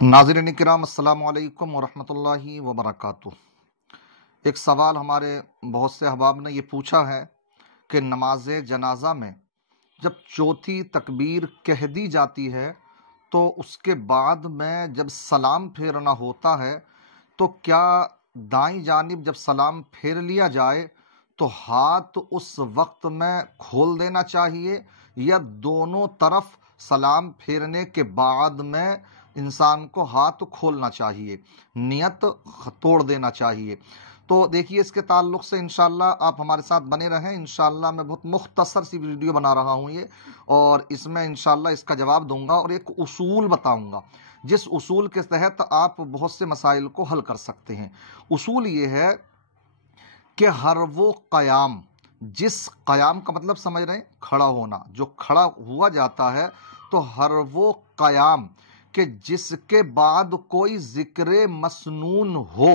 नाज़रीन किराम अस्सलामु अलैकुम वरहमतुल्लाहि वबरकातुह। एक सवाल हमारे बहुत से अहबाब ने ये पूछा है कि नमाज जनाजा में जब चौथी तकबीर कह दी जाती है तो उसके बाद में जब सलाम फेरना होता है तो क्या दाईं जानिब जब सलाम फेर लिया जाए तो हाथ उस वक्त में खोल देना चाहिए या दोनों तरफ सलाम फेरने के बाद में इंसान को हाथ खोलना चाहिए, नियत तोड़ देना चाहिए? तो देखिए, इसके ताल्लुक़ से इंशाअल्लाह आप हमारे साथ बने रहें। इंशाअल्लाह मैं बहुत मुख्तसर सी वीडियो बना रहा हूँ ये, और इसमें इंशाअल्लाह इसका जवाब दूंगा और एक उसूल बताऊंगा जिस उसूल के तहत आप बहुत से मसाइल को हल कर सकते हैं। उसूल ये है कि हर वो क़याम, जिस क़याम का मतलब समझ रहे हैं, खड़ा होना, जो खड़ा हुआ जाता है, तो हर वो क़याम कि जिसके बाद कोई ज़िक्र मसनून हो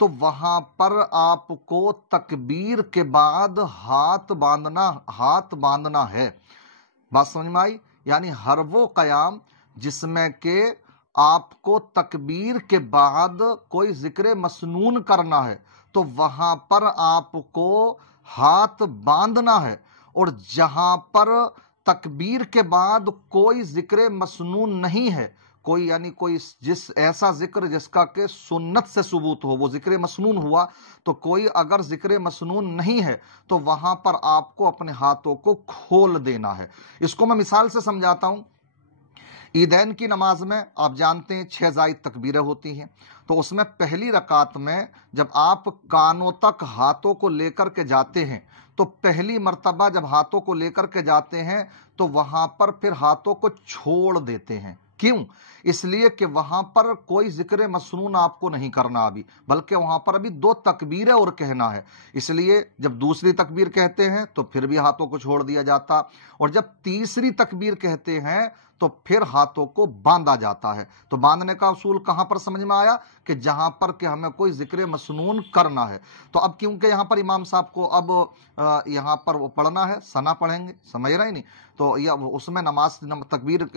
तो वहाँ पर आपको तकबीर के बाद हाथ बांधना है। बात समझ में आई? यानी हर वो क़याम जिसमें के आपको तकबीर के बाद कोई ज़िक्र मसनून करना है तो वहाँ पर आपको हाथ बांधना है, और जहाँ पर तकबीर के बाद कोई ज़िक्र मसनून नहीं है, कोई यानी कोई जिस ऐसा जिक्र जिसका के सुन्नत से सबूत हो, वो जिक्र मसनून हुआ, तो कोई अगर जिक्र मसनून नहीं है तो वहां पर आपको अपने हाथों को खोल देना है। इसको मैं मिसाल से समझाता हूं। ईदैन की नमाज में आप जानते हैं 6 जायद तकबीरें होती हैं, तो उसमें पहली रकात में जब आप कानों तक हाथों को लेकर के जाते हैं तो पहली मर्तबा जब हाथों को लेकर के जाते हैं तो वहां पर फिर हाथों को छोड़ देते हैं। क्यों? इसलिए कि वहां पर कोई जिक्र मसनून आपको नहीं करना अभी, बल्कि वहां पर अभी 2 तकबीरें और कहना है। इसलिए जब दूसरी तकबीर कहते हैं तो फिर भी हाथों को छोड़ दिया जाता, और जब तीसरी तकबीर कहते हैं तो फिर हाथों को बांधा जाता है। तो बांधने का उसूल कहां पर समझ में आया कि जहां पर कि हमें कोई जिक्र मसनून करना है। तो अब क्योंकि यहां पर इमाम साहब को अब यहां पर वो पढ़ना है, सना पढ़ेंगे, समझ रहे नहीं, तो या उसमें नमाज तकबीर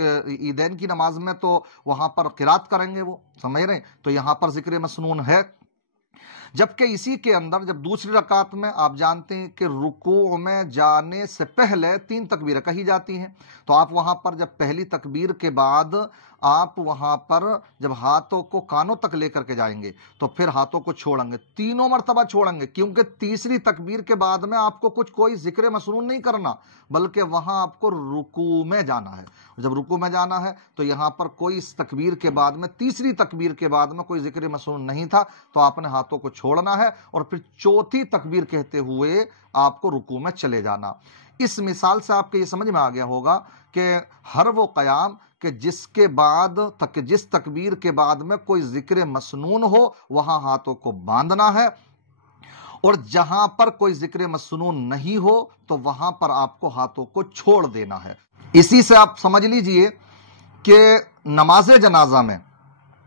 ईदैन की नमाज में तो वहां पर किरात करेंगे, वो समझ रहे हैं, तो यहां पर जिक्र मसनून है। जबकि इसी के अंदर जब दूसरी रकात में आप जानते हैं कि रुकू में जाने से पहले 3 तकबीरें कही जाती हैं, तो आप वहां पर जब पहली तकबीर के बाद आप वहां पर जब हाथों को कानों तक लेकर के जाएंगे तो फिर हाथों को छोड़ेंगे, 3 मरतबा छोड़ेंगे, क्योंकि तीसरी तकबीर के बाद में आपको कोई जिक्र मसनून नहीं करना, बल्कि वहां आपको रुकू में जाना है। जब रुकू में जाना है तो यहां पर कोई इस तकबीर के बाद में, तीसरी तकबीर के बाद में कोई जिक्र मसनून नहीं था, तो आपने हाथों को छोड़ना है और फिर चौथी तकबीर कहते हुए आपको रुकू में चले जाना। इस मिसाल से आपको ये समझ में आ गया होगा कि हर वो क़याम कि जिसके बाद जिस तकबीर के बाद में कोई जिक्र मसनून हो वहां हाथों को बांधना है, और जहां पर कोई जिक्र मसनून नहीं हो तो वहां पर आपको हाथों को छोड़ देना है। इसी से आप समझ लीजिए कि नमाज जनाजा में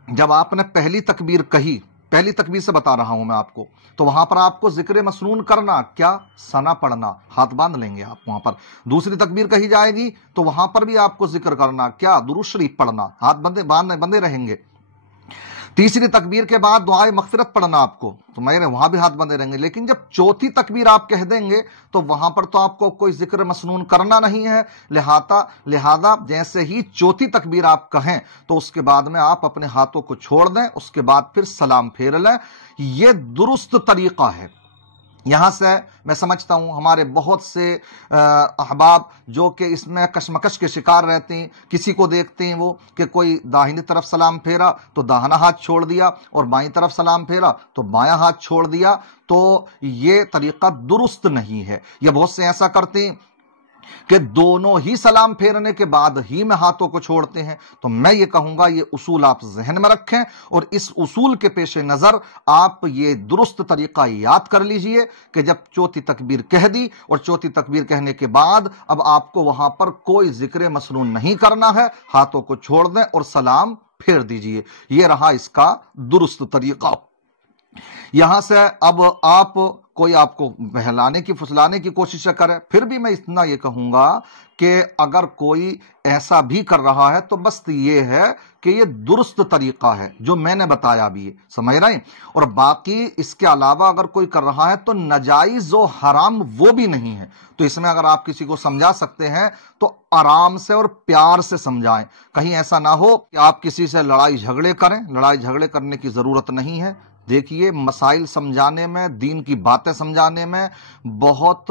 जब आपने पहली तकबीर कही, पहली तकबीर से बता रहा हूं मैं आपको, तो वहां पर आपको जिक्र मसनून करना क्या? सना पढ़ना, हाथ बांध लेंगे आप वहां पर। दूसरी तकबीर कही जाएगी तो वहां पर भी आपको जिक्र करना क्या? दुरूद शरीफ पढ़ना, हाथ बंधे रहेंगे। तीसरी तकबीर के बाद दुआए मग़फ़िरत पढ़ना आपको, तो मेरे वहां भी हाथ बंधे रहेंगे। लेकिन जब चौथी तकबीर आप कह देंगे तो वहां पर तो आपको कोई जिक्र मसनून करना नहीं है, लिहाजा जैसे ही चौथी तकबीर आप कहें तो उसके बाद में आप अपने हाथों को छोड़ दें, उसके बाद फिर सलाम फेर लें। यह दुरुस्त तरीका है। यहां से मैं समझता हूं हमारे बहुत से अहबाब जो कि इसमें कशमकश के शिकार रहते हैं, किसी को देखते हैं वो कि कोई दाहिनी तरफ सलाम फेरा तो दाहिना हाथ छोड़ दिया, और बाईं तरफ सलाम फेरा तो बायां हाथ छोड़ दिया, तो ये तरीका दुरुस्त नहीं है। ये बहुत से ऐसा करते हैं कि दोनों ही सलाम फेरने के बाद ही में हाथों को छोड़ते हैं। तो मैं ये कहूंगा ये उसूल आप जहन में रखें, और इस उसूल के पेश नजर आप ये दुरुस्त तरीका याद कर लीजिए कि जब चौथी तकबीर कह दी और चौथी तकबीर कहने के बाद अब आपको वहां पर कोई जिक्र मसनून नहीं करना है, हाथों को छोड़ दें और सलाम फेर दीजिए। यह रहा इसका दुरुस्त तरीका। यहां से अब आप कोई आपको बहलाने की फुसलाने की कोशिश करे, फिर भी मैं इतना ये कहूंगा कि अगर कोई ऐसा भी कर रहा है तो बस ये है कि ये दुरुस्त तरीका है जो मैंने बताया भी है, समझ रहे हैं। और बाकी इसके अलावा अगर कोई कर रहा है तो नाजायज और हराम वो भी नहीं है। तो इसमें अगर आप किसी को समझा सकते हैं तो आराम से और प्यार से समझाएं। कहीं ऐसा ना हो कि आप किसी से लड़ाई झगड़े करें। लड़ाई झगड़े करने की जरूरत नहीं है। देखिए, मसाइल समझाने में, दीन की बातें समझाने में बहुत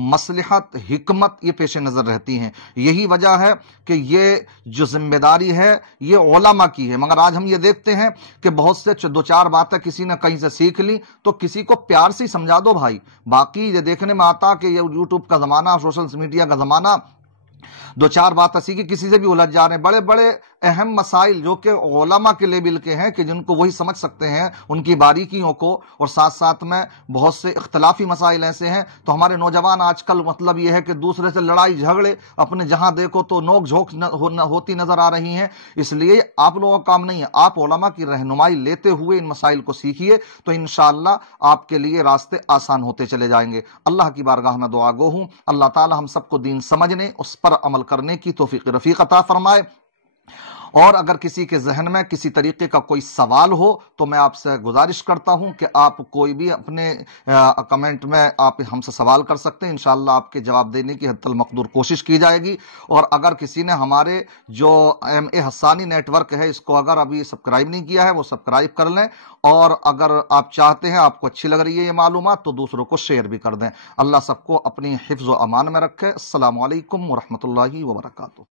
मसलहत, हिकमत ये पेश नज़र रहती हैं। यही वजह है कि ये जो जिम्मेदारी है ये उलमा की है। मगर आज हम ये देखते हैं कि बहुत से दो चार बातें किसी ने कहीं से सीख ली तो किसी को प्यार से समझा दो भाई। बाकी ये देखने में आता कि ये यूट्यूब का ज़माना, सोशल मीडिया का ज़माना, दो चार बात ऐसी कि किसी से भी उलझ जा रहे हैं। बड़े बड़े अहम मसाइल जो कि उलमा के लेवल के हैं कि जिनको वही समझ सकते हैं उनकी बारीकियों को, और साथ साथ में बहुत से इख्तलाफी मसाइल ऐसे हैं। तो हमारे नौजवान आजकल मतलब ये है कि दूसरे से लड़ाई झगड़े, अपने जहां देखो तो नोक झोंक होती नजर आ रही हैं। इसलिए आप लोगों का काम नहीं है, आप उलमा की रहनुमाई लेते हुए इन मसाइल को सीखिए, तो इंशाअल्लाह आपके लिए रास्ते आसान होते चले जाएंगे। अल्लाह की बारगाह में दुआ गो हूं, अल्लाह ताला हम सबको दीन समझने, उस पर अमल करने की तौफीक रफीक अता फरमाए। और अगर किसी के जहन में किसी तरीके का कोई सवाल हो तो मैं आपसे गुजारिश करता हूं कि आप कोई भी अपने कमेंट में आप हमसे सवाल कर सकते हैं। इंशाअल्लाह आपके जवाब देने की हद्दल मकदूर कोशिश की जाएगी। और अगर किसी ने हमारे जो MA हस्सानी नेटवर्क है इसको अगर अभी सब्सक्राइब नहीं किया है वो सब्सक्राइब कर लें। और अगर आप चाहते हैं, आपको अच्छी लग रही है ये मालूमात, तो दूसरों को शेयर भी कर दें। अल्लाह सबको अपनी हिफ्ज़ व अमान में रखे। अस्सलामु अलैकुम व रहमतुल्लाहि व बरकातुहू।